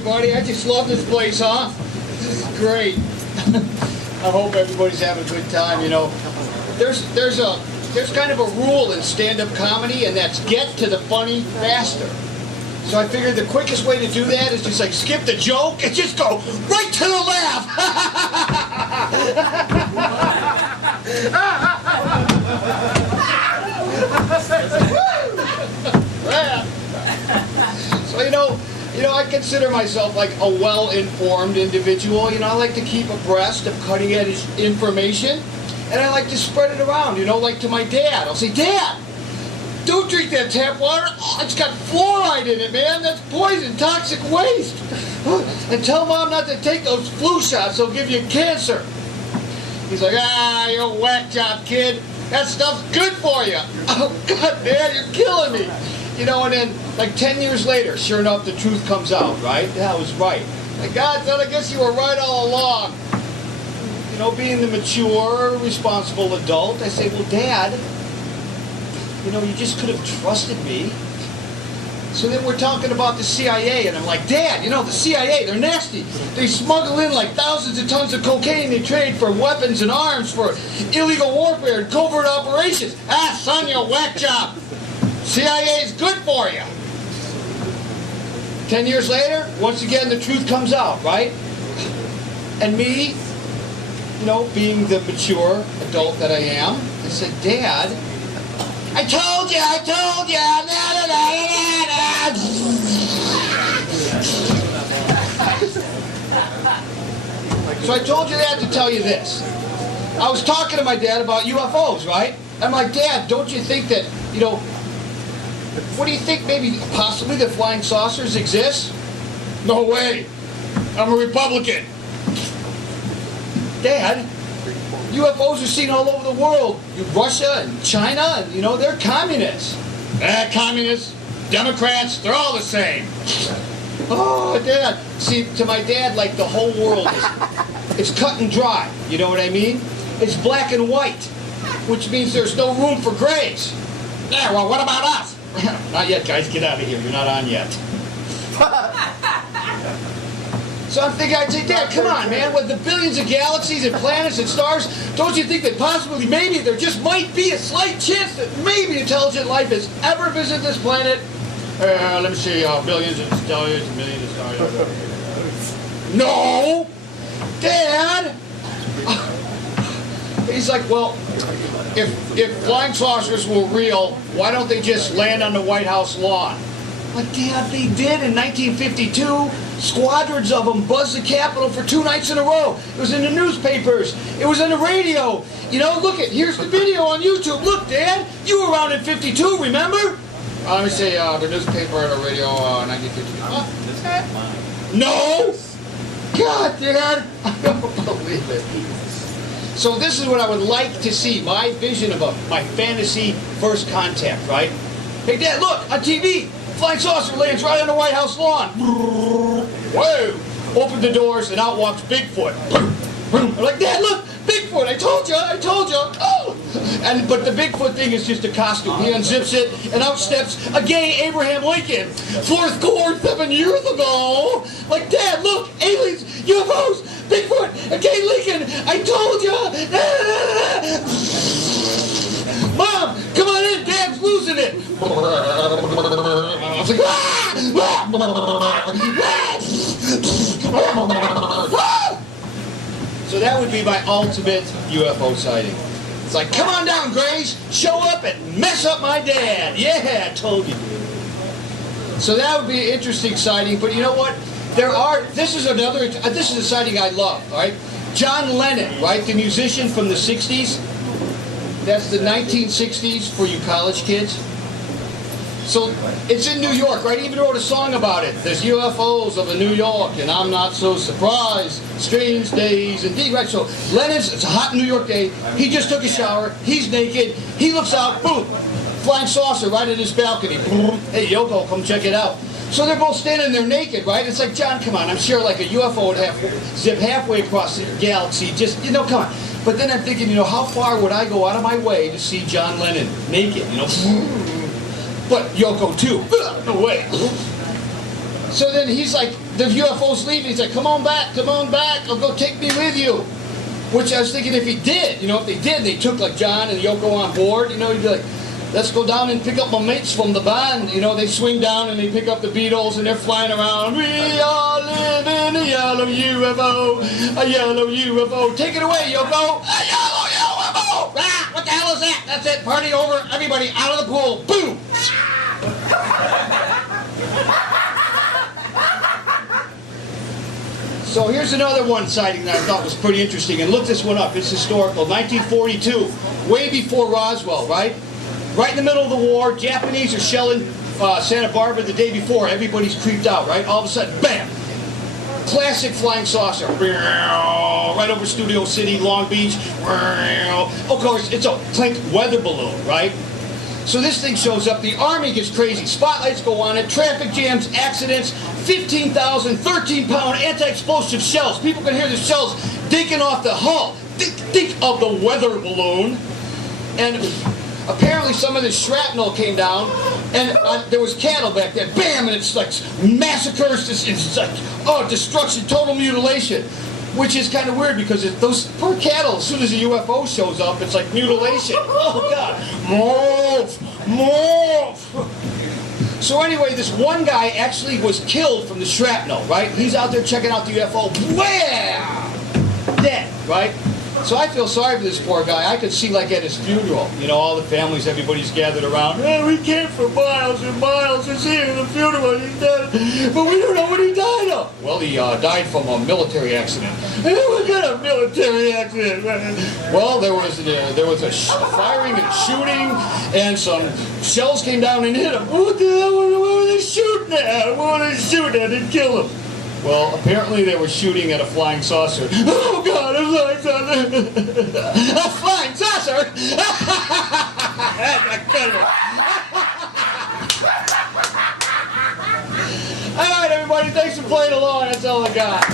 everybody. I just love this place, huh? This is great. I hope everybody's having a good time. You know, there's kind of a rule in stand-up comedy, and that's get to the funny faster. So I figured the quickest way to do that is just like skip the joke and just go right to the laugh. So you know, I consider myself like a well-informed individual. You know, I like to keep abreast of cutting-edge information, and I like to spread it around. You know, like to my dad. I'll say, Dad, don't drink that tap water. Oh, it's got fluoride in it, man. That's poison, toxic waste. And tell Mom not to take those flu shots. They'll give you cancer. He's like, you're a whack job, kid. That stuff's good for you. Oh, God, Dad, you're killing me. You know, and then, like 10 years later, sure enough, the truth comes out, right? Yeah, I was right. Like, God, son, I guess you were right all along. You know, being the mature, responsible adult, I say, well, Dad, you know, you just could have trusted me. So then we're talking about the CIA, and I'm like, Dad, you know, the CIA, they're nasty. They smuggle in like thousands of tons of cocaine. They trade for weapons and arms for illegal warfare and covert operations. Son, you whack job. CIA is good for you. 10 years later, once again, the truth comes out, right? And me, you know, being the mature adult that I am, I said, Dad, I told you, So I told you that to tell you this. I was talking to my dad about UFOs, right? I'm like, Dad, don't you think that, you know, what do you think, maybe possibly that flying saucers exist? No way. I'm a Republican. Dad, UFOs are seen all over the world. Russia and China, and you know, they're communists. Communists, Democrats, they're all the same. Oh, Dad. See, to my dad, like the whole world is, it's cut and dry. You know what I mean? It's black and white, which means there's no room for grays. Yeah, well, what about us? Not yet, guys. Get out of here. You're not on yet. So I'm thinking, I'd say, Dad, come on, man. With the billions of galaxies and planets and stars, don't you think that possibly, maybe, there just might be a slight chance that maybe intelligent life has ever visited this planet? Let me see, billions of stars, millions of stars. No! Dad! He's like, well, if flying saucers were real, why don't they just land on the White House lawn? Like, Dad, they did in 1952. Squadrons of them buzzed the Capitol for 2 nights in a row. It was in the newspapers. It was on the radio. You know, look here's the video on YouTube. Look, Dad, you were around in 52, remember? Let me say, the newspaper and the radio, 1952. No! God, Dad, I don't believe it. So this is what I would like to see, my vision of my fantasy first contact, right? Hey, Dad, look, on TV, flying saucer lands right on the White House lawn. Whoa! Open the doors, and out walks Bigfoot. I'm like, Dad, look, Bigfoot, I told you. Oh! But the Bigfoot thing is just a costume. He unzips it, and out steps a gay Abraham Lincoln. Fourth Corps 7 years ago. Like, Dad, look, aliens, UFOs, Bigfoot, a gay Lincoln. I told you. Mom, come on in. Dad's losing it. I was like, So that would be my ultimate UFO sighting. It's like, come on down, Grace. Show up and mess up my dad. Yeah, I told you. So that would be an interesting sighting. But you know what? This is a sighting I love, all right? John Lennon, right? The musician from the 60s. That's the 1960s for you college kids. So it's in New York, right? He even wrote a song about it. There's UFOs over New York, and I'm not so surprised. Strange days indeed, right? So it's a hot New York day. He just took a shower. He's naked. He looks out, boom, flying saucer right at his balcony. Boom. Hey, Yoko, come check it out. So they're both standing there naked, right? It's like, John, come on. I'm sure like a UFO would zip halfway across the galaxy. Just, you know, come on. But then I'm thinking, you know, how far would I go out of my way to see John Lennon naked, you know? But Yoko too. No way. So then he's like, the UFO's leaving. He's like, come on back, or go take me with you. Which I was thinking if he did, if they did, they took like John and Yoko on board, he'd be like, let's go down and pick up my mates from the band. They swing down and they pick up the Beatles and they're flying around. We all live in a yellow UFO, a yellow UFO. Take it away, Yoko. A yellow UFO. Ah, what the hell is that? That's it. Party over. Everybody out of the pool. Boom. So here's another one sighting that I thought was pretty interesting. And look this one up. It's historical. 1942, way before Roswell, right? Right in the middle of the war, Japanese are shelling Santa Barbara the day before. Everybody's creeped out, right? All of a sudden, bam! Classic flying saucer. Right over Studio City, Long Beach. Of course, it's a Planck weather balloon, right? So this thing shows up. The Army gets crazy. Spotlights go on it. Traffic jams, accidents. 15,000 13-pound anti-explosive shells. People can hear the shells dinking off the hull. Think of the weather balloon. And apparently some of the shrapnel came down, and there was cattle back there. Bam! And it's like massacres. It's like, oh, destruction, total mutilation. Which is kind of weird because those poor cattle, as soon as a UFO shows up, it's like mutilation. Oh, God. Morph! So anyway, this one guy actually was killed from the shrapnel, right? He's out there checking out the UFO. Wham! Dead, right? So I feel sorry for this poor guy. I could see, like, at his funeral, all the families, everybody's gathered around. Hey, we came for miles and miles to see him at the funeral. He's dead. But we don't know what he died of. Well, he died from a military accident. Hey, what kind of military accident? Well, there was a firing and shooting, and some shells came down and hit him. What the hell? What were they shooting at? What were they shooting at and kill him? Well, apparently they were shooting at a flying saucer. Oh, God, a flying saucer! A flying saucer? That's a good one. All right, everybody, thanks for playing along. That's all I got.